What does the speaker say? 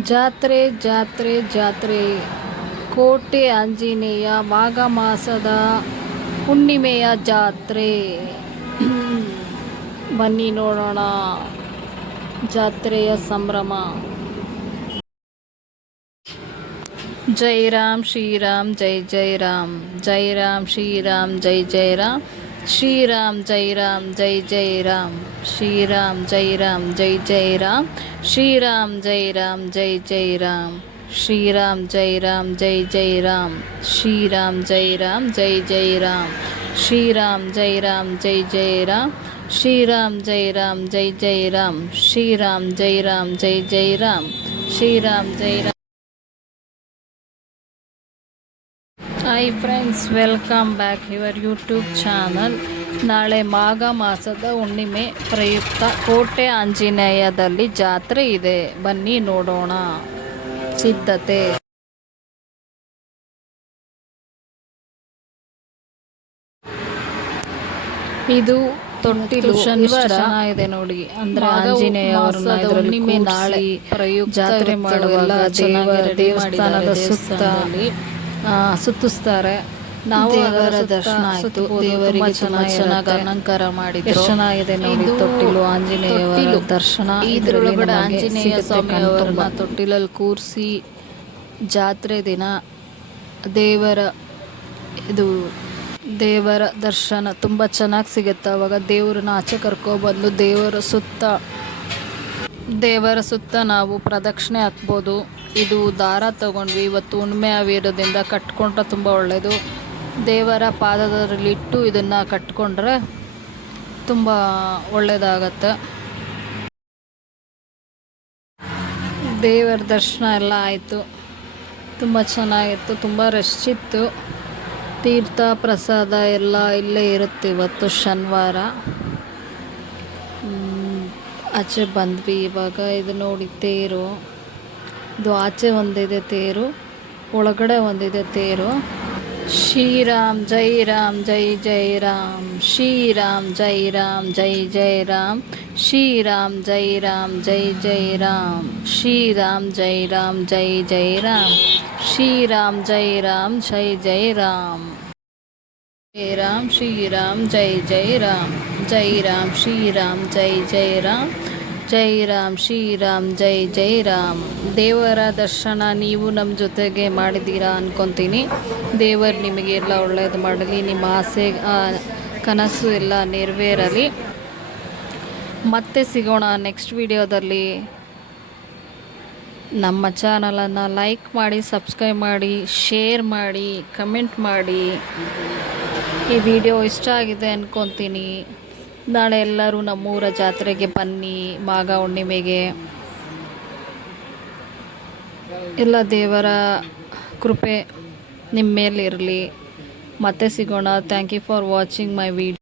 ಜಾತ್ರೆ ಜಾತ್ರೆ ಜಾತ್ರೆ ಕೋಟೆ ಆಂಜನೇಯ ಮಾಘ ಮಾಸದ ಹುಣ್ಣಿಮೆಯ ಜಾತ್ರೆ. ಬನ್ನಿ ನೋಡೋಣ ಜಾತ್ರೆಯ ಸಂಭ್ರಮ. ಜೈ ರಾಮ್ ಶ್ರೀರಾಮ್ ಜೈ ಜೈ ರಾಮ್, ಜೈ ರಾಮ್ ಶ್ರೀರಾಮ್ ಜೈ ಜೈ ರಾಮ್, ಶ್ರೀರಾಮ್ ಜೈ ರಾಮ್ ಜೈ ಜೈ ರಾಮ್, ಶ್ರೀರಾಮ್ ಜೈ ರಾಮ್ ಜೈ ಜೈ ರಾಮ್, ಶ್ರೀರಾಮ್ ಜೈ ರಾಮ್ ಜೈ ಜೈ ರಾಮ್, ಶ್ರೀರಾಮ್ ಜೈ ರಾಮ್ ಜೈ ಜೈ ರಾಮ್, ಶ್ರೀರಾಮ್ ಜೈ ರಾಮ್ ಜೈ ಜೈ ರಾಮ್, ಶ್ರೀರಾಮ್ ಜೈ ರಾಮ್ ಜೈ ಜೈ ರಾಮ್, ಶ್ರೀರಾಮ್ ಜೈ ರಾಮ್ ಜೈ ಜೈ ರಾಮ್, ಶ್ರೀರಾಮ್ ಜೈ ರಾಮ್ ಜೈ ಜೈ ರಾಮ್, ಶ್ರೀರಾಮ್ ಜೈ Ram. Hi friends, welcome back your YouTube channel. ನಾಳೆ ಮಾಘ ಮಾಸದ ಹುಣ್ಣಿಮೆ ಪ್ರಯುಕ್ತ ಕೋಟೆ ಆಂಜನೇಯದಲ್ಲಿ ಜಾತ್ರೆ ಇದೆ. ಬನ್ನಿ ನೋಡೋಣ ಸಿದ್ಧತೆ. ಇದು ತೊಟ್ಟಿಲು ಶನಿವಾರ ಇದೆ ನೋಡಿ. ಅಂದ್ರೆ ಆಂಜನೇಯ ಹುಣ್ಣಿಮೆ ನಾಳೆ ಪ್ರಯುಕ್ತ ಜಾತ್ರೆ ಮಾಡುವಾಗ ದೇವಸ್ಥಾನದ ಸುತ್ತ ಸುತ್ತಿಸ್ತಾರೆ. ನಾವು ದೇವರ ದರ್ಶನ ಆಯಿತು. ದೇವರಿಗೆ ಚೆನ್ನಾಗಿ ಅಲಂಕಾರ ಮಾಡಿದ್ರು. ಚೆನ್ನಾಗಿದೆ ನೋಡಿ ತೊಟ್ಟಿಲು ಆಂಜನೇಯವರ ದರ್ಶನ. ಇದರೊಳಗಡೆ ಆಂಜನೇಯ ಸ್ವಾಮಿಯವರನ್ನ ತೊಟ್ಟಿಲಲ್ಲಿ ಕೂರಿಸಿ ಜಾತ್ರೆ ದಿನ ದೇವರ ದರ್ಶನ ತುಂಬ ಚೆನ್ನಾಗಿ ಸಿಗುತ್ತೆ. ಅವಾಗ ದೇವರನ್ನ ಆಚೆ ಕರ್ಕೊಬಂದು ದೇವರ ಸುತ್ತ ನಾವು ಪ್ರದಕ್ಷಿಣೆ ಹಾಕ್ಬೋದು. ಇದು ದಾರ ತಗೊಂಡ್ವಿ. ಇವತ್ತು ಹುಣ್ಣಿಮೆ ಆಗಿರೋದ್ರಿಂದ ಕಟ್ಕೊಂಡ್ರೆ ತುಂಬ ಒಳ್ಳೆಯದು. ದೇವರ ಪಾದದಲ್ಲಿಟ್ಟು ಇದನ್ನು ಕಟ್ಕೊಂಡ್ರೆ ತುಂಬ ಒಳ್ಳೆಯದಾಗತ್ತೆ. ದೇವರ ದರ್ಶನ ಎಲ್ಲ ಆಯಿತು. ತುಂಬ ಚೆನ್ನಾಗಿತ್ತು. ತುಂಬ ರಶ್ ಇತ್ತು. ತೀರ್ಥ ಪ್ರಸಾದ ಎಲ್ಲ ಇಲ್ಲೇ ಇರುತ್ತೆ. ಇವತ್ತು ಶನಿವಾರ ಆಚೆ ಬಂದ್ವಿ. ಇವಾಗ ಇದು ನೋಡಿ ತೇರು. ಇದು ಆಚೆ ಒಂದಿದೆ ತೇರು, ಒಳಗಡೆ ಒಂದಿದೆ ತೇರು. ಶ್ರೀರಾಮ್ ಜೈ ರಾಮ್ ಜೈ ಜೈ ರಾಮ್, ಶ್ರೀರಾಮ್ ಜೈ ರಾಮ್ ಜೈ ಜೈ ರಾಮ್, ಶ್ರೀರಾಮ್ ಜೈ ರಾಮ್ ಜೈ ಜೈ ರಾಮ್, ಶ್ರೀರಾಮ್ ಜೈ ರಾಮ್ ಜೈ ಜೈ ರಾಮ್, ಶ್ರೀರಾಮ್ ಜೈ ರಾಮ್ ಜೈ ಜೈ ರಾಮ್, ಜೈ ರಾಮ್ ಶ್ರೀರಾಮ್ ಜೈ ಜೈ ರಾಮ್, ಜೈ ರಾಮ್ ಶ್ರೀರಾಮ್ ಜೈ ಜೈ ರಾಮ್, ಜೈ ರಾಮ್ ಶ್ರೀರಾಮ್ ಜೈ ಜೈ ರಾಮ್. ದೇವರ ದರ್ಶನ ನೀವು ನಮ್ಮ ಜೊತೆಗೆ ಮಾಡಿದ್ದೀರಾ ಅಂದ್ಕೊತೀನಿ. ದೇವರು ನಿಮಗೆಲ್ಲ ಒಳ್ಳೆಯದು ಮಾಡಲಿ. ನಿಮ್ಮ ಆಸೆ ಕನಸು ಎಲ್ಲ ನೆರವೇರಲಿ. ಮತ್ತೆ ಸಿಗೋಣ ನೆಕ್ಸ್ಟ್ ವಿಡಿಯೋದಲ್ಲಿ. ನಮ್ಮ ಚಾನಲನ್ನು ಲೈಕ್ ಮಾಡಿ, ಸಬ್ಸ್ಕ್ರೈಬ್ ಮಾಡಿ, ಶೇರ್ ಮಾಡಿ, ಕಮೆಂಟ್ ಮಾಡಿ. ಈ ವಿಡಿಯೋ ಇಷ್ಟ ಆಗಿದೆ ಅಂದ್ಕೊತೀನಿ. ನಾಳೆ ಎಲ್ಲರೂ ನಮ್ಮೂರ ಜಾತ್ರೆಗೆ ಬನ್ನಿ. ಮಾಘ ಹುಣ್ಣಿಮೆಗೆ ಎಲ್ಲ ದೇವರ ಕೃಪೆ ನಿಮ್ಮ ಮೇಲಿರಲಿ. ಮತ್ತೆ ಸಿಗೋಣ. Thank you for watching my video.